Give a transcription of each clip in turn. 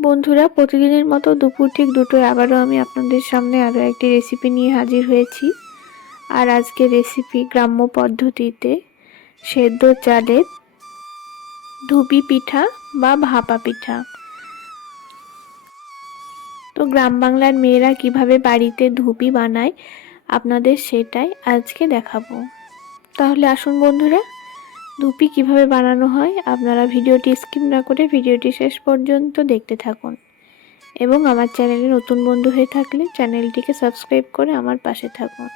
বন্ধুরা, প্রতিদিনের মতো দুপুর ঠিক 2টোয় আবারও আমি আপনাদের সামনে আরও একটি রেসিপি নিয়ে হাজির হয়েছি। আর আজকের রেসিপি গ্রাম্য পদ্ধতিতে সেদ্ধ চালের ধুপি পিঠা বা ভাপা পিঠা। তো গ্রাম বাংলার মেয়েরা কিভাবে বাড়িতে ধুপি বানায় আপনাদের সেটাই আজকে দেখাবো। তাহলে আসুন বন্ধুরা, ধুপি কিভাবে বানানো হয় আপনারা ভিডিওটি স্কিপ না করে ভিডিওটি শেষ পর্যন্ত দেখতে থাকুন। এবং আমার চ্যানেলে নতুন বন্ধু হয়ে থাকলে চ্যানেলটিকে সাবস্ক্রাইব করে আমার পাশে থাকুন।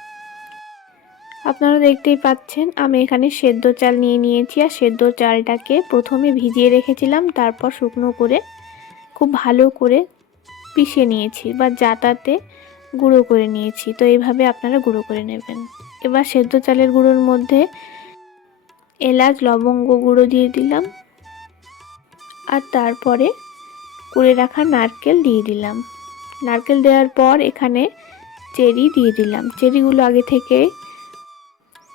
আপনারা দেখতেই পাচ্ছেন আমি এখানে সেদ্ধ চাল নিয়ে নিয়েছি। আর সেদ্ধ চালটাকে প্রথমে ভিজিয়ে রেখেছিলাম, তারপর শুকনো করে খুব ভালো করে পিষে নিয়েছি বা জাঁতাতে গুঁড়ো করে নিয়েছি। তো এইভাবে আপনারা গুঁড়ো করে নেবেন। এবার সেদ্ধ চালের গুঁড়োর মধ্যে এলাচ লবঙ্গ গুঁড়ো দিয়ে দিলাম, আর তারপরে কুড়ে রাখা নারকেল দিয়ে দিলাম। নারকেল দেওয়ার পর এখানে চেরি দিয়ে দিলাম। চেরিগুলো আগে থেকে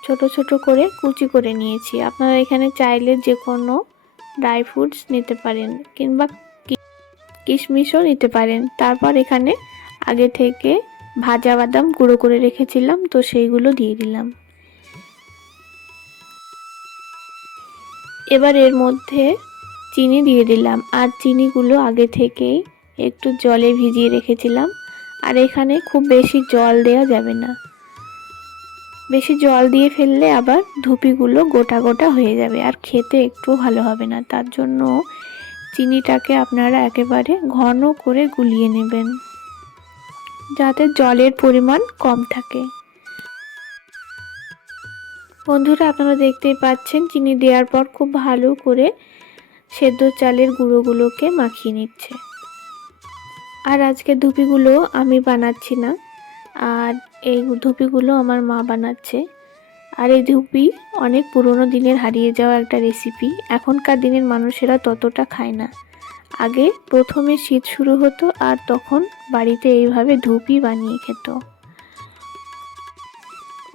ছোট ছোট করে কুচি করে নিয়েছি। আপনারা এখানে চাইলে যে কোনো ড্রাই ফ্রুটস নিতে পারেন কিংবা কিশমিশও নিতে পারেন। তারপর এখানে আগে থেকে ভাজা বাদাম গুঁড়ো করে রেখেছিলাম, তো সেইগুলো দিয়ে দিলাম। এবার এর মধ্যে চিনি দিয়ে দিলাম। আর চিনিগুলো আগে থেকেই একটু জলে ভিজিয়ে রেখেছিলাম। আর এখানে খুব বেশি জল দেওয়া যাবে না, বেশি জল দিয়ে ফেললে আবার ধুপিগুলো গোটা গোটা হয়ে যাবে আর খেতে একটু ভালো হবে না। তার জন্য চিনিটাকে আপনারা একেবারে ঘন করে গুলিয়ে নেবেন, যাতে জলের পরিমাণ কম থাকে। বন্ধুরা, আপনারা দেখতেই পাচ্ছেন চিনি দেওয়ার পর খুব ভালো করে সেদ্ধ চালের গুঁড়োগুলোকে মাখিয়ে নিচ্ছে। আর আজকে ধুপিগুলো আমি বানাচ্ছি না, আর এই ধুপিগুলো আমার মা বানাচ্ছে। আর এই ধুপি অনেক পুরনো দিনের হারিয়ে যাওয়া একটা রেসিপি। এখনকার দিনের মানুষেরা ততটা খায় না। আগে প্রথমে শীত শুরু হতো আর তখন বাড়িতে এইভাবে ধুপি বানিয়ে খেত।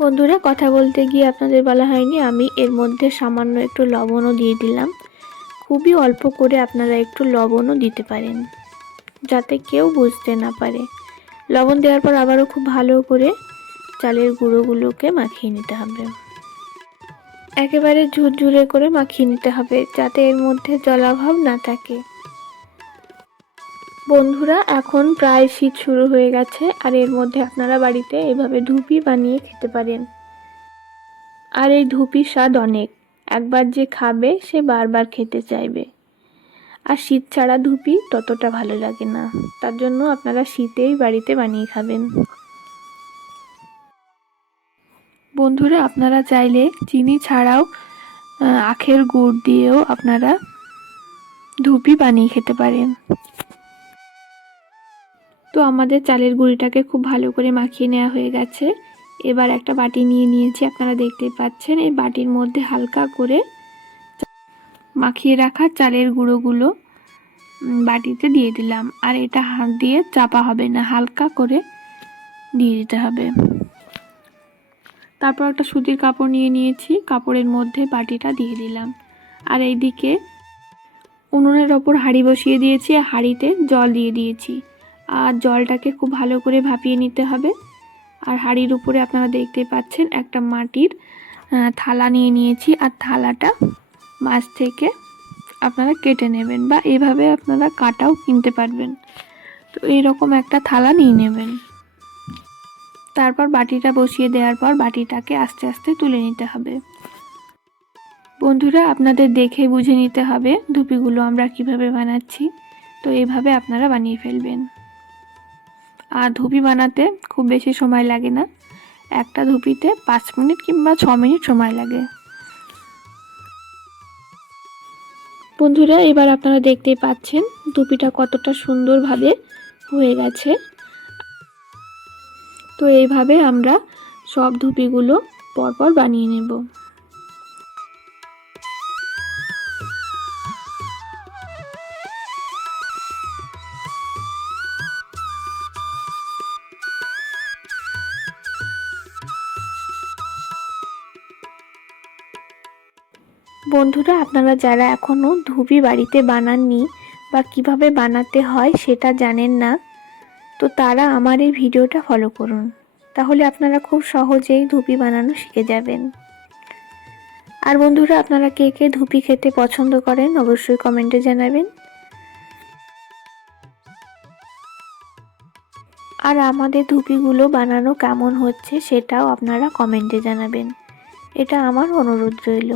বন্ধুরা, কথা বলতে গিয়ে আপনাদের বলা হয়নি, আমি এর মধ্যে সামান্য একটু লবণও দিয়ে দিলাম। খুবই অল্প করে আপনারা একটু লবণও দিতে পারেন, যাতে কেউ বুঝতে না পারে। লবণ দেওয়ার পর আবারও খুব ভালো করে চালের গুঁড়োগুলোকে মাখিয়ে নিতে হবে। একেবারে ঝুরঝুরে করে মাখিয়ে নিতে হবে, যাতে এর মধ্যে জলাভাব না থাকে। বন্ধুরা, এখন প্রায় শীত শুরু হয়ে গেছে, আর এর মধ্যে আপনারা বাড়িতে এভাবে ধুপি বানিয়ে খেতে পারেন। আর এই ধুপির স্বাদ অনেক, একবার যে খাবে সে বারবার খেতে চাইবে। আর শীত ছাড়া ধুপি ততটা ভালো লাগে না, তার জন্য আপনারা শীতেই বাড়িতে বানিয়ে খাবেন। বন্ধুরা, আপনারা চাইলে চিনি ছাড়াও আখের গুড় দিয়েও আপনারা ধুপি বানিয়ে খেতে পারেন। তো আমাদের চালের গুঁড়িটাকে খুব ভালো করে মাখিয়ে নেওয়া হয়ে গেছে। এবার একটা বাটি নিয়ে নিয়েছি, আপনারা দেখতেই পাচ্ছেন। এই বাটির মধ্যে হালকা করে মাখিয়ে রাখা চালের গুঁড়োগুলো বাটিতে দিয়ে দিলাম। আর এটা হাত দিয়ে চাপা হবে না, হালকা করে দিয়ে দিতে হবে। তারপর একটা সুতির কাপড় নিয়ে নিয়েছি, কাপড়ের মধ্যে বাটিটা দিয়ে দিলাম। আর এইদিকে উনুনের ওপর হাঁড়ি বসিয়ে দিয়েছি, আর হাঁড়িতে জল দিয়ে দিয়েছি। আর জলটাকে খুব ভালো করে ভাপিয়ে নিতে হবে। আর হাঁড়ির উপরে আপনারা দেখতে পাচ্ছেন একটা মাটির থালা নিয়ে নিয়েছি। আর থালাটা মাছ থেকে আপনারা কেটে নেবেন, বা এভাবে আপনারা কাটাও কিনতে পারবেন। তো এইরকম একটা থালা নিয়ে নেবেন। তারপর বাটিটা বসিয়ে দেওয়ার পর বাটিটাকে আস্তে আস্তে তুলে নিতে হবে। বন্ধুরা, আপনাদের দেখে বুঝে নিতে হবে ধুপিগুলো আমরা কিভাবে বানাচ্ছি। তো এইভাবে আপনারা বানিয়ে ফেলবেন। আর ধুপি বানাতে খুব বেশি সময় লাগে না, একটা ধুপিতে 5 মিনিট কিংবা 6 মিনিট সময় লাগে। বন্ধুরা, এবার আপনারা দেখতেই পাচ্ছেন ধুপিটা কতটা সুন্দরভাবে হয়ে গেছে। তো এইভাবে আমরা সব ধুপিগুলো পরপর বানিয়ে নেব। বন্ধুরা, আপনারা যারা এখনও ধুপি বাড়িতে বানাননি বা কিভাবে বানাতে হয় সেটা জানেন না, তো তারা আমার এই ভিডিওটা ফলো করুন, তাহলে আপনারা খুব সহজেই ধুপি বানানো শিখে যাবেন। আর বন্ধুরা, আপনারা কে কে ধুপি খেতে পছন্দ করেন অবশ্যই কমেন্টে জানাবেন। আর আমাদের ধুপিগুলো বানানো কেমন হচ্ছে সেটাও আপনারা কমেন্টে জানাবেন, এটা আমার অনুরোধ রইল।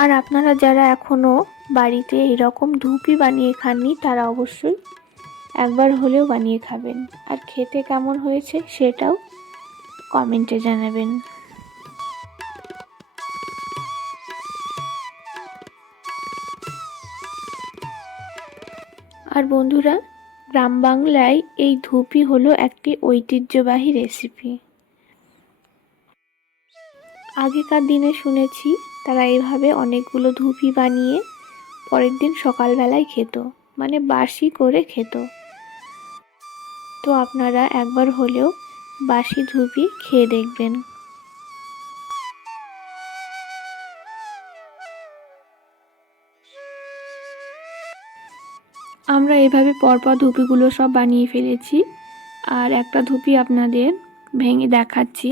আর আপনারা যারা এখনো বাড়িতে এরকম ধুপি বানিয়ে খাননি তারা অবশ্যই একবার হলেও বানিয়ে খাবেন, আর খেতে কেমন হয়েছে সেটাও কমেন্টে জানাবেন। আর বন্ধুরা, গ্রাম বাংলায় এই ধুপি হলো একটি ঐতিহ্যবাহী রেসিপি। আগেকার দিনে শুনেছি তারা এভাবে অনেকগুলো ধুপি বানিয়ে পরের দিন সকালবেলায় খেত, মানে বাসি করে খেত। তো আপনারা একবার হলেও বাসি ধুপি খেয়ে দেখবেন। আমরা এভাবে পরপর ধুপিগুলো সব বানিয়ে ফেলেছি, আর একটা ধুপি আপনাদের ভেঙে দেখাচ্ছি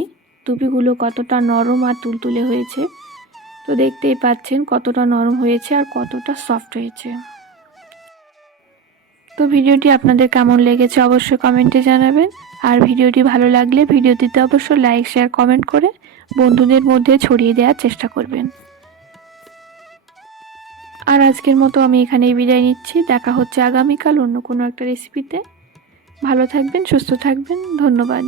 ধুপিগুলো কতটা নরম আর তুলতুলে হয়েছে। তো দেখতেই পাচ্ছেন কতটা নরম হয়েছে আর কতটা সফট হয়েছে। তো ভিডিওটি আপনাদের কেমন লেগেছে অবশ্যই কমেন্টে জানাবেন। আর ভিডিওটি ভালো লাগলে ভিডিওটিতে অবশ্যই লাইক শেয়ার কমেন্ট করে বন্ধুদের মধ্যে ছড়িয়ে দেওয়ার চেষ্টা করবেন। আর আজকের মতো আমি এখানেই বিদায় নিচ্ছি, দেখা হচ্ছে আগামীকাল অন্য কোনো একটা রেসিপিতে। ভালো থাকবেন, সুস্থ থাকবেন, ধন্যবাদ।